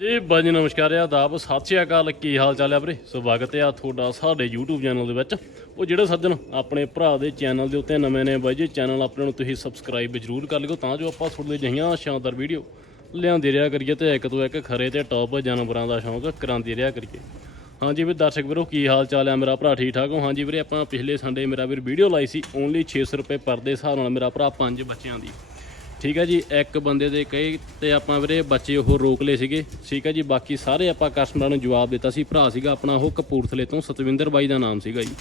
ਜੀ ਬਾਜੀ ਨਮਸਕਾਰ ਆਦਾਬ, ਸਤਿ ਸ਼੍ਰੀ ਅਕਾਲ, ਕੀ ਹਾਲ ਚਾਲ ਹੈ ਵੀਰੇ? ਸਵਾਗਤ ਹੈ ਤੁਹਾਡਾ ਸਾਡੇ YouTube ਚੈਨਲ ਦੇ ਵਿੱਚ। ਉਹ ਜਿਹੜੇ ਸੱਜਣ ਆਪਣੇ ਭਰਾ ਦੇ ਚੈਨਲ ਦੇ ਉੱਤੇ ਨਵੇਂ ਨੇ ਬਾਈ ਜੀ, ਚੈਨਲ ਆਪਣੇ ਨੂੰ ਤੁਸੀਂ ਸਬਸਕ੍ਰਾਈਬ ਜ਼ਰੂਰ ਕਰ ਲਿਓ ਤਾਂ ਜੋ ਆਪਾਂ ਤੁਹਾਡੇ ਜਿਹੀਆਂ ਸ਼ਾਨਦਾਰ ਵੀਡੀਓ ਲਿਆਉਂਦੇ ਰਿਹਾ ਕਰੀਏ ਤੇ ਇੱਕ ਤੋਂ ਇੱਕ ਖਰੇ ਤੇ ਟੌਪ ਜਾਨਵਰਾਂ ਦਾ ਸ਼ੌਂਕ ਕਰਾਉਂਦੇ ਰਿਹਾ ਕਰੀਏ। ਹਾਂਜੀ ਵੀ ਦਰਸ਼ਕ ਵੀਰੋ, ਕੀ ਹਾਲ ਚਾਲ ਹੈ ਮੇਰਾ ਭਰਾ? ਠੀਕ ਠਾਕ ਹੋ? ਹਾਂਜੀ ਵੀਰੇ, ਆਪਾਂ ਪਿਛਲੇ ਸੰਡੇ ਮੇਰਾ ਵੀਰ ਵੀਡੀਓ ਲਾਈ ਸੀ ਓਨਲੀ 600 ਰੁਪਏ ਪਰ ਦੇ ਹਿਸਾਬ ਨਾਲ ਮੇਰਾ ਭਰਾ ਪੰਜ ਬੱਚਿਆਂ ਦੀ। ਠੀਕ ਹੈ ਜੀ, ਇੱਕ ਬੰਦੇ ਦੇ ਕਹੇ ਤੇ ਆਪਾਂ ਵੀਰੇ ਬੱਚੇ ਉਹ ਰੋਕ ਲਏ ਸੀਗੇ। ਠੀਕ ਹੈ ਜੀ, ਬਾਕੀ ਸਾਰੇ ਆਪਾਂ ਕਸਟਮਰਾਂ ਨੂੰ ਜਵਾਬ ਦਿੱਤਾ ਸੀ। ਭਰਾ ਸੀਗਾ ਆਪਣਾ, ਉਹ ਕਪੂਰਥਲੇ ਤੋਂ ਸਤਵਿੰਦਰ ਬਾਈ ਦਾ ਨਾਮ ਸੀਗਾ ਜੀ।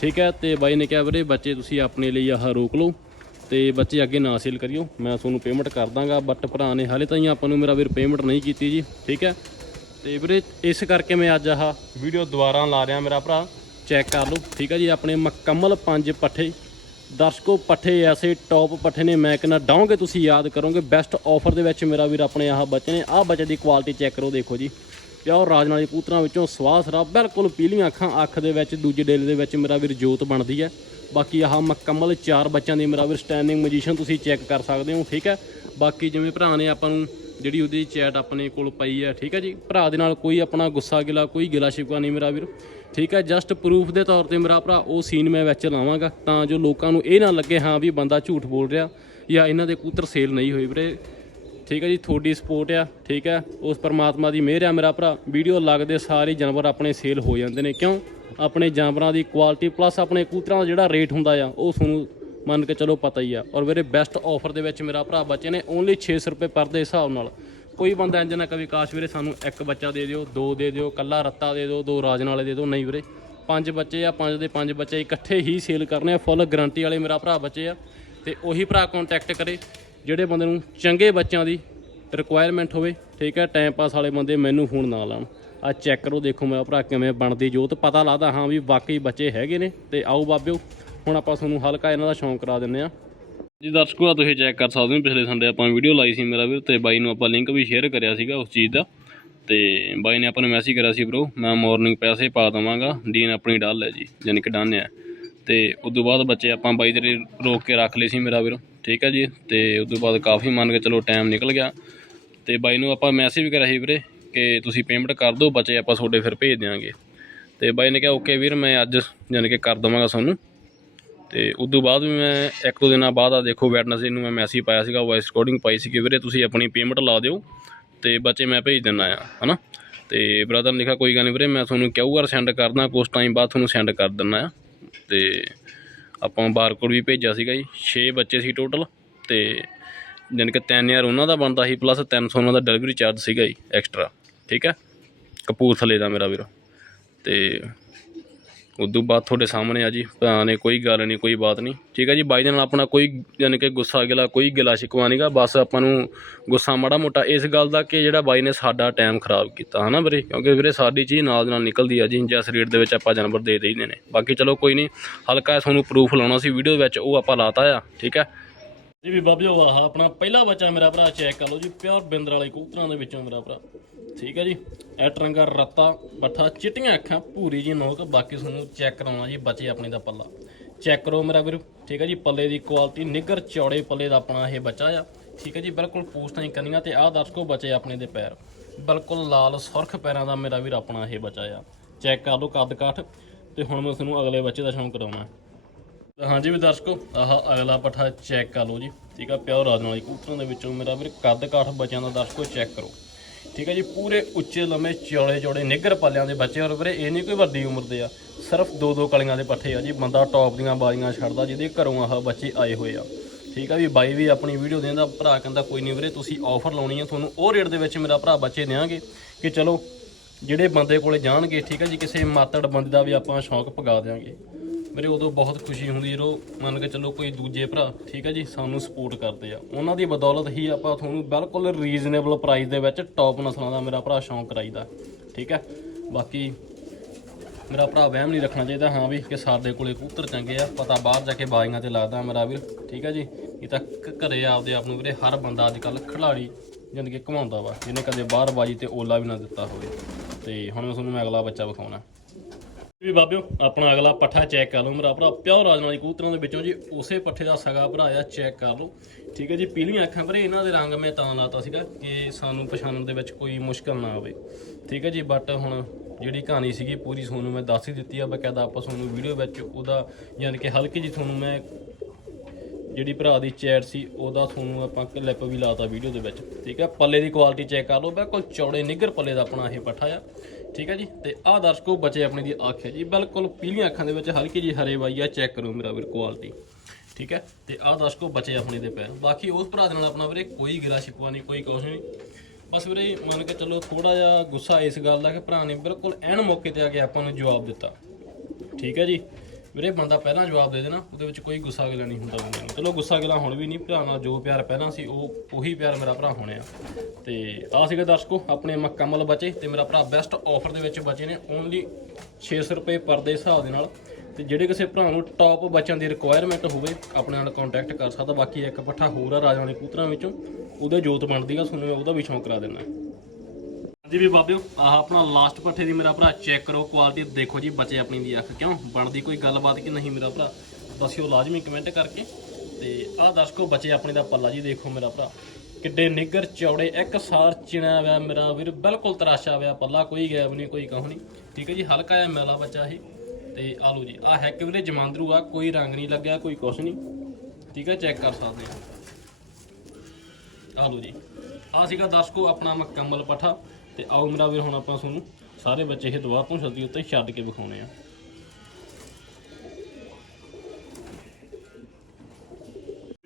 ਠੀਕ ਹੈ ਤੇ ਬਾਈ ਨੇ ਕਿਹਾ ਵੀਰੇ, ਬੱਚੇ ਤੁਸੀਂ ਆਪਣੇ ਲਈ ਆਹ ਰੋਕ ਲਓ ਤੇ ਬੱਚੇ ਅੱਗੇ ਨਾ ਸੇਲ ਕਰਿਓ। ਮੈਂ ਤੁਹਾਨੂੰ ਪੇਮੈਂਟ ਕਰ ਦਾਂਗਾ ਬਟ ਭਰਾ ਨੇ ਹਾਲੇ ਤਾਈਂ ਆਪਾਂ ਨੂੰ ਮੇਰਾ ਵੀਰ ਪੇਮੈਂਟ ਨਹੀਂ ਕੀਤੀ ਜੀ। ਠੀਕ ਹੈ ਤੇ ਵੀਰੇ ਇਸ ਕਰਕੇ ਮੈਂ ਅੱਜ ਆਹ ਵੀਡੀਓ ਦੁਬਾਰਾ ਲਾ ਰਿਹਾ ਮੇਰਾ ਭਰਾ। ਚੈੱਕ ਕਰ ਲਓ। ਠੀਕ ਹੈ ਜੀ, ਆਪਣੇ ਮੁਕੰਮਲ ਪੰਜ ਪੱਠੇ ਦਰਸ਼ਕੋ, ਪੱਠੇ ਐਸੇ ਟੌਪ ਪੱਠੇ ਨੇ, ਮੈਂ ਕਹਿੰਦਾ ਡਾਉਂਗੇ ਤੁਸੀਂ ਯਾਦ ਕਰੋਗੇ। ਬੈਸਟ ਆਫਰ ਦੇ ਵਿੱਚ ਮੇਰਾ ਵੀਰ ਆਪਣੇ ਆਹ ਬੱਚੇ ਨੇ। ਆਹ ਬੱਚੇ ਦੀ ਕੁਆਲਿਟੀ ਚੈੱਕ ਕਰੋ, ਦੇਖੋ ਜੀ। ਪਿਓਰ ਰਾਜ ਨਾਲੀ ਕੂਤਰਾਂ ਵਿੱਚੋਂ ਸਵਾਹ ਸਰਾ ਬਿਲਕੁਲ ਪੀਲੀਆਂ ਅੱਖਾਂ, ਅੱਖ ਦੇ ਵਿੱਚ, ਦੂਜੇ ਡੇਲੇ ਦੇ ਵਿੱਚ ਮੇਰਾ ਵੀਰ ਜੋਤ ਬਣਦੀ ਹੈ। ਬਾਕੀ ਆਹ ਮੁਕੰਮਲ ਚਾਰ ਬੱਚਿਆਂ ਦੀ ਮੇਰਾ ਵੀਰ ਸਟੈਂਡਿੰਗ ਪੋਜੀਸ਼ਨ ਤੁਸੀਂ ਚੈੱਕ ਕਰ ਸਕਦੇ ਹੋ, ਠੀਕ ਹੈ? ਬਾਕੀ ਜਿਵੇਂ ਭਰਾ ਨੇ ਆਪਾਂ ਨੂੰ ਜਿਹੜੀ ਉਹਦੀ ਚੈਟ ਆਪਣੇ ਕੋਲ ਪਈ ਹੈ ਠੀਕ ਹੈ ਜੀ? ਭਰਾ ਦੇ ਨਾਲ ਕੋਈ ਆਪਣਾ ਗੁੱਸਾ ਗਿਲਾ, ਕੋਈ ਗਿਲਾ ਸ਼ਿਕਵਾ ਨਹੀਂ ਮੇਰਾ ਵੀਰ। ਠੀਕ ਹੈ ਜਸਟ ਪ੍ਰੂਫ ਦੇ ਤੌਰ ਤੇ ਮੇਰਾ ਭਰਾ ਉਹ ਸੀਨ ਮੈਂ ਵਿੱਚ ਲਾਵਾਂਗਾ, ਤਾਂ ਜੋ ਲੋਕਾਂ ਨੂੰ ਇਹ ਨਾ ਲੱਗੇ, ਹਾਂ ਵੀ ਬੰਦਾ ਝੂਠ ਬੋਲ ਰਿਹਾ ਜਾਂ ਇਹਨਾਂ ਦੇ ਕੂਤਰ ਸੇਲ ਨਹੀਂ ਹੋਈ ਵੀਰੇ। ਠੀਕ ਹੈ ਜੀ, ਤੁਹਾਡੀ ਸਪੋਰਟ ਆ, ਠੀਕ ਹੈ ਉਸ ਪਰਮਾਤਮਾ ਦੀ ਮਿਹਰ ਆ ਮੇਰਾ ਭਰਾ। ਵੀਡੀਓ ਲੱਗਦੇ ਸਾਰੇ ਜਾਨਵਰ ਆਪਣੇ ਸੇਲ ਹੋ ਜਾਂਦੇ ਨੇ, ਕਿਉਂ? ਆਪਣੇ ਜਾਨਵਰਾਂ ਦੀ ਕੁਆਲਿਟੀ ਪਲੱਸ ਆਪਣੇ ਕੂਤਰਾਂ ਦਾ ਜਿਹੜਾ ਰੇਟ ਹੁੰਦਾ ਆ, ਉਹ ਤੁਹਾਨੂੰ ਮੰਨ ਕੇ ਚਲੋ ਪਤਾ ਹੀ ਆ। ਔਰ ਵੀਰੇ ਬੈਸਟ ਆਫਰ ਦੇ ਵਿੱਚ ਮੇਰਾ ਭਰਾ ਬੱਚੇ ਨੇ ਓਨਲੀ 600 ਰੁਪਏ ਪਰ ਦੇ ਹਿਸਾਬ ਨਾਲ। ਕੋਈ ਬੰਦਾ ਇੰਜ ਨਾ ਕਵੀ, ਕਾਸ਼ ਵੀਰੇ ਸਾਨੂੰ ਇੱਕ ਬੱਚਾ ਦੇ ਦਿਓ, ਦੋ ਦੇ ਦਿਓ ਕੱਲਾ ਰੱਤਾ ਦੇ ਦਿਓ, ਦੋ ਰਾਜਨ ਵਾਲੇ ਦੇ ਦਿਓ। ਨਹੀਂ ਵੀਰੇ, ਪੰਜ ਬੱਚੇ ਆ, ਪੰਜ ਦੇ ਪੰਜ ਬੱਚੇ ਇਕੱਠੇ ਹੀ ਸੇਲ ਕਰਨੇ ਆ ਫੁੱਲ ਗਾਰੰਟੀ ਵਾਲੇ ਮੇਰਾ ਭਰਾ ਬੱਚੇ ਆ। ਤੇ ਉਹੀ ਭਰਾ ਕੰਟੈਕਟ ਕਰੇ, ਜਿਹੜੇ ਬੰਦੇ ਨੂੰ ਚੰਗੇ ਬੱਚਿਆਂ ਦੀ ਰਿਕੁਆਇਰਮੈਂਟ ਹੋਵੇ, ਠੀਕ ਹੈ ਟਾਈਮ ਪਾਸ ਵਾਲੇ ਬੰਦੇ ਮੈਨੂੰ ਫੋਨ ਨਾ ਲਾਉਣ ਆ ਚੈੱਕ ਕਰੋ, ਦੇਖੋ ਮੇਰਾ ਭਰਾ ਕਿਵੇਂ ਬਣਦੀ ਜੋਤ। ਪਤਾ ਲੱਗਦਾ, ਹਾਂ ਵੀ ਵਾਕਈ ਬੱਚੇ ਹੈਗੇ ਨੇ, ਤੇ ਆਓ ਬਾਬਿਓ ਹੁਣ ਆਪਾਂ ਤੁਹਾਨੂੰ ਹਲਕਾ ਇਹਨਾਂ ਦਾ ਸ਼ੌਂਕ ਕਰਾ ਦਿੰਨੇ ਆ ਜੀ ਦਰਸ਼ਕੋ ਆ ਤੁਸੀਂ ਚੈੱਕ ਕਰ ਸਕਦੇ ਹੋ, ਪਿਛਲੇ ਸੰਡੇ ਆਪਾਂ ਵੀਡੀਓ ਲਾਈ ਸੀ ਮੇਰਾ ਵੀਰ ਤੇ ਬਾਈ ਨੂੰ ਆਪਾਂ ਲਿੰਕ ਵੀ ਸ਼ੇਅਰ ਕਰਿਆ ਸੀਗਾ ਉਸ ਚੀਜ਼ ਦਾ। ਤੇ ਬਾਈ ਨੇ ਆਪਾਂ ਨੂੰ ਮੈਸੇਜ ਕਰਿਆ ਸੀ ਬ్రో ਮੈਂ ਮਾਰਨਿੰਗ ਪੈਸੇ ਪਾ ਦਵਾਂਗਾ ਡੀਨ ਆਪਣੀ ਡਾਲ ਹੈ ਜੀ ਯਾਨੀ ਕਿ ਡਨ ਹੈ ਤੇ ਉਸ ਤੋਂ ਬਾਅਦ ਬੱਚੇ ਆਪਾਂ ਬਾਈ ਤੇਰੇ ਰੋਕ ਕੇ ਰੱਖ ਲਏ ਸੀ ਮੇਰਾ ਵੀਰ, ਠੀਕ ਹੈ ਜੀ? ਤੇ ਉਸ ਤੋਂ ਬਾਅਦ ਕਾਫੀ ਮੰਨ ਕੇ ਚਲੋ ਟਾਈਮ ਨਿਕਲ ਗਿਆ। ਤੇ ਬਾਈ ਨੂੰ ਆਪਾਂ ਮੈਸੇਜ ਵੀ ਕਰਿਆ ਸੀ ਵੀਰੇ, ਕਿ ਤੁਸੀਂ ਪੇਮੈਂਟ ਕਰ ਦਿਓ, ਬੱਚੇ ਆਪਾਂ ਤੁਹਾਡੇ ਫਿਰ ਭੇਜ ਦਿਆਂਗੇ। ਤੇ ਬਾਈ ਨੇ ਕਿਹਾ ਓਕੇ ਵੀਰ, ਮੈਂ ਅੱਜ ਯਾਨੀ ਕਿ ਕਰ ਦਵਾਂਗਾ ਤੁਹਾਨੂੰ। ਤੇ ਉਸ ਤੋਂ ਬਾਅਦ ਵੀ ਮੈਂ ਇੱਕ ਦੋ ਦਿਨਾਂ ਬਾਅਦ ਆ ਦੇਖੋ ਵੈਡਨਸਡੇ ਨੂੰ ਮੈਂ ਮੈਸੇਜ ਪਾਇਆ ਸੀਗਾ ਵੌਇਸ ਰਿਕਾਰਡਿੰਗ ਪਾਈ ਸੀ ਕਿ ਵੀਰੇ, ਤੁਸੀਂ ਆਪਣੀ ਪੇਮੈਂਟ ਲਾ ਦਿਓ ਤੇ ਬੱਚੇ ਮੈਂ ਭੇਜ ਦਿੰਦਾ ਆ, ਹਨਾ? ਤੇ ਬ੍ਰਦਰ ਨੇ ਲਿਖਿਆ, ਕੋਈ ਗੱਲ ਨਹੀਂ ਵੀਰੇ, ਮੈਂ ਤੁਹਾਨੂੰ ਕਿਊਆਰ ਸੈਂਡ ਕਰਦਾ ਕੁਝ ਟਾਈਮ ਬਾਅਦ ਤੁਹਾਨੂੰ ਸੈਂਡ ਕਰ ਦਿੰਦਾ ਆ। ਤੇ ਆਪਾਂ ਬਾਰਕੋਡ ਵੀ ਭੇਜਿਆ ਸੀਗਾ ਜੀ 6 ਬੱਚੇ ਸੀ ਟੋਟਲ ਤੇ ਜਾਣੀ ਕਿ 3000 ਉਹਨਾਂ ਦਾ ਬਣਦਾ ਸੀ ਪਲੱਸ 300 ਉਹਨਾਂ ਦਾ ਡਿਲੀਵਰੀ ਚਾਰਜ ਸੀਗਾ ਜੀ ਐਕਸਟਰਾ ਠੀਕ ਹੈ? ਕਪੂਰਥਲੇ ਦਾ ਮੇਰਾ ਵੀਰ। ਤੇ ਉਦੋਂ ਬਾਅਦ ਤੁਹਾਡੇ ਸਾਹਮਣੇ ਆ ਜੀ। ਭਰਾ ਨੇ ਕੋਈ ਗੱਲ ਨਹੀਂ, ਕੋਈ ਬਾਤ ਨਹੀਂ। ਠੀਕ ਹੈ ਜੀ, ਬਾਈ ਦੇ ਨਾਲ ਆਪਣਾ ਕੋਈ ਯਾਨੀ ਕਿ ਗੁੱਸਾ ਗਿਲਾ, ਕੋਈ ਗਿਲਾ ਸ਼ਿਕਵਾ ਨਹੀਂਗਾ ਬਸ ਆਪਾਂ ਨੂੰ ਗੁੱਸਾ ਮਾੜਾ ਮੋਟਾ। ਇਸ ਗੱਲ ਦਾ ਕਿ ਜਿਹੜਾ ਬਾਈ ਨੇ ਸਾਡਾ ਟਾਈਮ ਖਰਾਬ ਕੀਤਾ, ਹਨਾ ਵੀਰੇ? ਕਿਉਂਕਿ ਵੀਰੇ ਸਾਡੀ ਚੀਜ਼ ਨਾਲ ਦੀ ਨਾਲ ਨਿਕਲਦੀ ਆ ਜੀ। ਜਿਸ ਰੇਟ ਦੇ ਵਿੱਚ ਆਪਾਂ ਜਾਨਵਰ ਦੇ ਦੇਈਦੇ ਨੇ ਬਾਕੀ ਚਲੋ ਕੋਈ ਨਹੀਂ, ਹਲਕਾ ਤੁਹਾਨੂੰ ਪ੍ਰੂਫ ਲਾਉਣਾ ਸੀ ਵੀਡੀਓ ਵਿੱਚ, ਉਹ ਆਪਾਂ ਲਾਤਾ ਆ। ਠੀਕ ਹੈ ਜੀ ਵੀ ਬਾਬਿਓ ਆਹ ਆਪਣਾ ਪਹਿਲਾ ਬੱਚਾ ਮੇਰਾ ਭਰਾ ਚੈੱਕ ਕਰ ਲਓ ਜੀ। ਪਿਓਰ ਬਿੰਦਰ ਵਾਲੇ ਕਬੂਤਰਾਂ ਦੇ ਵਿੱਚੋਂ ਮੇਰਾ ਭਰਾ। ਠੀਕ ਹੈ ਜੀ। ਐਟ ਰੰਗਾ ਰੱਤਾ, ਬੱਠਾ, ਚਿੱਟੀਆਂ ਅੱਖਾਂ, ਭੂਰੀ ਜੀ ਨੋਕ, ਬਾਕੀ ਤੁਹਾਨੂੰ ਚੈੱਕ ਕਰਾਉਣਾ ਜੀ, ਬੱਚੇ ਆਪਣੇ ਦਾ ਪੱਲਾ। ਚੈੱਕ ਕਰੋ ਮੇਰਾ ਵੀਰ, ਠੀਕ ਹੈ ਜੀ, ਪੱਲੇ ਦੀ ਕੁਆਲਿਟੀ ਨਿੱਗਰ ਚੌੜੇ ਪੱਲੇ ਦਾ ਆਪਣਾ ਇਹ ਬੱਚਾ ਆ। ਠੀਕ ਹੈ ਜੀ, ਬਿਲਕੁਲ ਪੂਛ ਹੀ ਕਰਨੀਆਂ ਤੇ ਆਹ ਦਰਸ਼ਕੋ ਬੱਚੇ ਆਪਣੇ ਦੇ ਪੈਰ। ਬਿਲਕੁਲ ਲਾਲ ਸੁਰਖ ਪੈਰਾਂ ਦਾ ਮੇਰਾ ਵੀਰ ਆਪਣਾ ਇਹ ਬੱਚਾ ਆ। ਚੈੱਕ ਕਰ ਲਓ ਕੱਦ ਕਾਠ, ਤੇ ਹੁਣ ਮੈਂ ਤੁਹਾਨੂੰ ਅਗਲੇ ਬੱਚੇ ਦਾ ਸ਼ੌਂਕ ਕਰਾਉਣਾ। ਹਾਂਜੀ ਵੀ ਦਰਸ਼ਕੋ, ਆਹ ਅਗਲਾ ਪੱਠਾ ਚੈੱਕ ਕਰ ਲਓ ਜੀ। ਠੀਕ ਆ ਪਿਓ ਰਾਜਨ ਵਾਲੀ ਕਬੂਤਰਾਂ ਦੇ ਵਿੱਚੋਂ ਮੇਰਾ ਵੀਰ ਕੱਦ ਕਾਠ ਬੱਚਿਆਂ ਦਾ ਦਰਸ਼ਕੋ ਚੈੱਕ ਕਰੋ। ਠੀਕ ਹੈ ਜੀ, ਪੂਰੇ ਉੱਚੇ ਲੰਮੇ ਚੌੜੇ ਚੌੜੇ ਨਿੱਗਰ ਪੱਲਿਆਂ ਦੇ ਬੱਚੇ ਔਰ ਵੀਰੇ, ਇਹ ਨਹੀਂ ਕੋਈ ਵੱਡੀ ਉਮਰ ਦੇ ਆ। ਸਿਰਫ ਦੋ ਦੋ ਕਲੀਆਂ ਦੇ ਪੱਠੇ ਆ ਜੀ, ਬੰਦਾ ਟੌਪ ਦੀਆਂ ਬਾਜ਼ੀਆਂ ਛੱਡਦਾ, ਜਿਹਦੇ ਘਰੋਂ ਆਹ ਬੱਚੇ ਆਏ ਹੋਏ ਆ। ਠੀਕ ਆ ਵੀ, ਬਾਈ ਵੀ ਆਪਣੀ ਵੀਡੀਓ ਦੇਂਦਾ ਭਰਾ ਕਹਿੰਦਾ, ਕੋਈ ਨਹੀਂ ਵੀਰੇ, ਤੁਸੀਂ ਆਫਰ ਲਾਉਣੀ ਆ, ਤੁਹਾਨੂੰ ਉਹ ਰੇਟ ਦੇ ਵਿੱਚ ਮੇਰਾ ਭਰਾ ਬੱਚੇ ਦੇਵਾਂਗੇ ਕਿ ਚਲੋ, ਜਿਹੜੇ ਬੰਦੇ ਕੋਲੇ ਜਾਣਗੇ, ਠੀਕ ਆ ਜੀ, ਕਿਸੇ ਮਾਤੜ ਬੰਦੇ ਦਾ ਵੀ ਆਪਾਂ ਸ਼ੌਂਕ ਪਗਾ ਦਿਆਂਗੇ। ਮੇਰੇ ਉਦੋਂ ਬਹੁਤ ਖੁਸ਼ੀ ਹੁੰਦੀ ਜਦੋਂ ਮੰਨ ਕੇ ਚੱਲੋ ਕੋਈ ਦੂਜੇ ਭਰਾ, ਠੀਕ ਹੈ ਜੀ, ਸਾਨੂੰ ਸਪੋਰਟ ਕਰਦੇ ਆ। ਉਹਨਾਂ ਦੀ ਬਦੌਲਤ ਹੀ ਆਪਾਂ ਤੁਹਾਨੂੰ ਬਿਲਕੁਲ ਰੀਜ਼ਨੇਬਲ ਪ੍ਰਾਈਸ ਦੇ ਵਿੱਚ ਟੌਪ ਨਸਲਾਂ ਦਾ ਮੇਰਾ ਭਰਾ ਸ਼ੌਂਕ ਕਰਾਈਦਾ, ਠੀਕ ਹੈ। ਬਾਕੀ ਮੇਰਾ ਭਰਾ ਵਹਿਮ ਨਹੀਂ ਰੱਖਣਾ ਚਾਹੀਦਾ, ਹਾਂ ਵੀ ਕਿ ਸਾਡੇ ਕੋਲੇ ਕਬੂਤਰ ਚੰਗੇ ਆ, ਪਤਾ ਬਾਹਰ ਜਾ ਕੇ ਬਾਜ਼ੀਆਂ ਤੇ ਲੱਗਦਾ ਮੇਰਾ ਵੀਰ, ਠੀਕ ਹੈ ਜੀ। ਇਹ ਤਾਂ ਘ- ਘਰੇ ਆਪਦੇ ਆਪ ਨੂੰ ਵੀਰੇ ਹਰ ਬੰਦਾ ਅੱਜ ਕੱਲ ਖਿਡਾਰੀ ਜ਼ਿੰਦਗੀ ਘਮਾਉਂਦਾ ਵਾ, ਜਿਹਨੇ ਕਦੇ ਬਾਹਰ ਬਾਜੀ ਤੇ ਓਲਾ ਵੀ ਨਾ ਦਿੱਤਾ ਹੋਵੇ। ਤੇ ਹੁਣ ਮੈਂ ਤੁਹਾਨੂੰ ਮੈਂ ਅਗਲਾ ਬੱਚਾ ਵਿਖਾਉਣਾ। ਵੀ ਬਾਬਿਓ, ਆਪਣਾ ਅਗਲਾ ਪੱਠਾ ਚੈੱਕ ਕਰ ਲਓ ਮੇਰਾ ਭਰਾ। ਪਿਓ ਰਾਜਨ ਵਾਲੀ ਕਬੂਤਰਾਂ ਦੇ ਵਿੱਚੋਂ ਜੀ, ਉਸੇ ਪੱਠੇ ਦਾ ਸਗਾ ਭਰਾ ਆ ਚੈੱਕ ਕਰ ਲਓ। ਠੀਕ ਹੈ ਜੀ, ਪੀਲੀਆਂ ਅੱਖਾਂ ਵੀਰੇ, ਇਹਨਾਂ ਦੇ ਰੰਗ ਮੈਂ ਤਾਂ ਲਾਤਾ ਸੀਗਾ ਕਿ ਸਾਨੂੰ ਪਛਾਣਨ ਦੇ ਵਿੱਚ ਕੋਈ ਮੁਸ਼ਕਲ ਨਾ ਆਵੇ ਠੀਕ ਹੈ ਜੀ ਬਟ ਹੁਣ ਜਿਹੜੀ ਕਹਾਣੀ ਸੀਗੀ ਪੂਰੀ ਤੁਹਾਨੂੰ ਮੈਂ ਦੱਸ ਹੀ ਦਿੱਤੀ ਆ, ਬਕਾਇਦਾ ਆਪਾਂ ਤੁਹਾਨੂੰ ਵੀਡੀਓ ਵਿੱਚ ਉਹਦਾ ਯਾਨੀ ਕਿ ਹਲਕੀ ਜੀ ਤੁਹਾਨੂੰ ਮੈਂ ਜਿਹੜੀ ਭਰਾ ਦੀ ਚੈਟ ਸੀ, ਉਹਦਾ ਤੁਹਾਨੂੰ ਆਪਾਂ ਕਲਿੱਪ ਵੀ ਲਾਤਾ ਵੀਡੀਓ ਦੇ ਵਿੱਚ। ਠੀਕ ਹੈ, ਪੱਲੇ ਦੀ ਕੁਆਲਿਟੀ ਚੈੱਕ ਕਰ ਲਓ। ਬਿਲਕੁਲ ਚੌੜੇ ਨਿੱਗਰ ਪੱਲੇ ਦਾ ਆਪਣਾ ਇਹ ਪੱਠਾ ਆ। ਠੀਕ ਹੈ ਜੀ? ਤੇ ਆਹ ਦਰਸ਼ਕੋ, ਬੱਚੇ ਆਪਣੇ ਦੀ ਅੱਖ ਹੈ ਜੀ। ਬਿਲਕੁਲ ਪੀਲੀਆਂ ਅੱਖਾਂ ਦੇ ਵਿੱਚ ਹਲਕੀ ਜੀ ਹਰੇ ਵਾਈ ਆ ਚੈੱਕ ਕਰੋ ਮੇਰਾ ਵੀਰ ਕੁਆਲਿਟੀ ਠੀਕ ਹੈ? ਤੇ ਆਹ ਦਰਸ਼ਕੋ, ਬੱਚੇ ਆਪਣੇ ਦੇ ਪੈਰ। ਬਾਕੀ ਉਸ ਭਰਾ ਦੇ ਨਾਲ ਆਪਣਾ ਵੀਰੇ ਕੋਈ ਗਿਲਾ ਸ਼ਿਕਵਾ ਨਹੀਂ, ਕੋਈ ਕੁਛ ਨਹੀਂ। ਬਸ ਵੀਰੇ, ਮੰਨ ਕੇ ਚੱਲੋ ਥੋੜਾ ਜਿਹਾ ਗੁੱਸਾ ਇਸ ਗੱਲ ਦਾ ਕਿ ਭਰਾ ਨੇ ਬਿਲਕੁਲ ਐਨ ਮੌਕੇ ਤੇ ਆ ਕੇ ਆਪਾਂ ਨੂੰ ਜਵਾਬ ਦਿੱਤਾ। ਠੀਕ ਹੈ ਜੀ? ਵੀਰੇ ਬੰਦਾ ਪਹਿਲਾਂ ਜਵਾਬ ਦੇ ਦੇਣਾ, ਉਹਦੇ ਵਿੱਚ ਕੋਈ ਗੁੱਸਾ ਗਿਲਾ ਨਹੀਂ ਹੁੰਦਾ ਬੰਦੇ ਨੂੰ। ਚਲੋ ਗੁੱਸਾ ਗਿਲਾ ਹੁਣ ਵੀ ਨਹੀਂ, ਭਰਾ ਨਾਲ ਜੋ ਪਿਆਰ ਪਹਿਲਾਂ ਸੀ, ਉਹ ਉਹੀ ਪਿਆਰ ਮੇਰਾ ਭਰਾ ਹੋਣੇ ਆ। ਤੇ ਆ ਸੀਗਾ ਦਰਸ਼ਕੋ, ਆਪਣੇ ਮੁਕੰਮਲ ਬਚੇ ਤੇ ਮੇਰਾ ਭਰਾ ਬੈਸਟ ਆਫਰ ਦੇ ਵਿੱਚ ਬਚੇ ਨੇ ਓਨਲੀ 600 ਰੁਪਏ ਪਰ ਦੇ ਹਿਸਾਬ ਦੇ ਨਾਲ। ਤੇ ਜਿਹੜੇ ਕਿਸੇ ਭਰਾ ਨੂੰ ਟੌਪ ਬੱਚਿਆਂ ਦੀ ਰਿਕੁਆਇਰਮੈਂਟ ਹੋਵੇ, ਆਪਣੇ ਨਾਲ ਕੰਟੈਕਟ ਕਰ ਸਕਦਾ। ਬਾਕੀ ਇੱਕ ਪੱਠਾ ਹੋਰ ਆ ਰਾਜਾਂ ਦੇ ਕੂਤਰਾਂ ਵਿੱਚੋਂ, ਉਹਦੇ ਜੋਤ ਬਣਦੀ ਆ, ਤੁਹਾਨੂੰ ਮੈਂ ਉਹਦਾ ਵੀ ਸ਼ੌਂਕ ਕਰਾ ਦਿੰਦਾ। ਹਾਂਜੀ ਵੀ ਬਾਬਿਓ, ਆਹ ਆਪਣਾ ਲਾਸਟ ਪੱਠੇ ਦੀ ਮੇਰਾ ਭਰਾ ਚੈੱਕ ਕਰੋ ਕੁਆਲਿਟੀ ਦੇਖੋ ਜੀ, ਬੱਚੇ ਆਪਣੀ ਦੀ ਅੱਖ ਕਿਉਂ? ਬਣਦੀ ਕੋਈ ਗੱਲਬਾਤ ਕਿ ਨਹੀਂ ਮੇਰਾ ਭਰਾ? ਦੱਸਿਓ ਲਾਜ਼ਮੀ ਕਮੈਂਟ ਕਰਕੇ। ਤੇ ਆਹ ਦਰਸ਼ਕੋ, ਬੱਚੇ ਆਪਣੇ ਦਾ ਪੱਲਾ ਜੀ, ਦੇਖੋ ਮੇਰਾ ਭਰਾ। ਕਿੱਡੇ ਨਿੱਗਰ ਚੌੜੇ, ਇੱਕ ਸਾਰ ਚਿਣਿਆ ਹੋਇਆ ਮੇਰਾ ਵੀਰ, ਬਿਲਕੁਲ ਤਰਾਸ਼ਾ ਹੋਇਆ ਪੱਲਾ, ਕੋਈ ਗੈਬ ਨਹੀਂ, ਕੋਈ ਕਹੂ ਨਹੀਂ। ਠੀਕ ਹੈ ਜੀ, ਹਲਕਾ ਜਿਹਾ ਮੈਲਾ ਬੱਚਾ ਇਹ। ਤੇ ਆ ਲਓ ਜੀ, ਆਹ ਹੈ ਵੀਰੇ, ਜਮਾਂਦਰੂ ਆ, ਕੋਈ ਰੰਗ ਨਹੀਂ ਲੱਗਿਆ, ਕੋਈ ਕੁਛ ਨਹੀਂ। ਠੀਕ ਹੈ ਚੈੱਕ ਕਰ ਸਕਦੇ ਹੋ ਆ ਲਓ ਜੀ ਆ ਸੀਗਾ ਦਰਸ਼ਕੋ ਆਪਣਾ ਮੁਕੰਮਲ ਪੱਠਾ। ਤੇ ਆਓ ਮੇਰਾ ਵੀਰ, ਹੁਣ ਆਪਾਂ ਤੁਹਾਨੂੰ ਸਾਰੇ ਬੱਚੇ ਇਹ ਦੁਬਾਰ ਤੋਂ ਛੱਡੀ ਉੱਤੇ ਛੱਡ ਕੇ ਵਿਖਾਉਣੇ ਆ।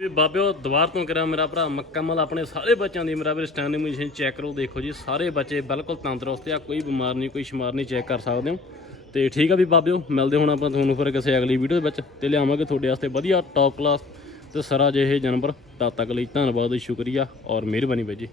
ਵੀ ਬਾਬਿਓ, ਦੁਬਾਰ ਤੋਂ ਕਰਾਂ ਮੇਰਾ ਭਰਾ ਮੁਕੰਮਲ ਆਪਣੇ ਸਾਰੇ ਬੱਚਿਆਂ ਦੀ ਮੇਰਾ ਵੀਰ ਸਟੈਂਡਿੰਗ ਮਸ਼ੀਨ ਚੈੱਕ ਕਰੋ, ਦੇਖੋ ਜੀ, ਸਾਰੇ ਬੱਚੇ ਬਿਲਕੁਲ ਤੰਦਰੁਸਤ ਆ, ਕੋਈ ਬਿਮਾਰ ਨਹੀਂ, ਕੋਈ ਸ਼ਮਾਰ ਨਹੀਂ ਚੈੱਕ ਕਰ ਸਕਦੇ ਹੋ। ਤੇ ਠੀਕ ਆ ਵੀ ਬਾਬਿਓ, ਮਿਲਦੇ ਹੁਣ ਆਪਾਂ ਤੁਹਾਨੂੰ ਫਿਰ ਕਿਸੇ ਅਗਲੀ ਵੀਡੀਓ ਦੇ ਵਿੱਚ, ਤੇ ਲਿਆਵਾਂਗੇ ਤੁਹਾਡੇ ਵਾਸਤੇ ਵਧੀਆ ਟੌਪ ਕਲਾਸ ਤੇ ਸਰਾ ਜਿਹੇ ਜਾਨਵਰ ਤਦ ਤੱਕ ਲਈ ਧੰਨਵਾਦ, ਸ਼ੁਕਰੀਆ ਔਰ ਮਿਹਰਬਾਨੀ ਬਾਈ ਜੀ।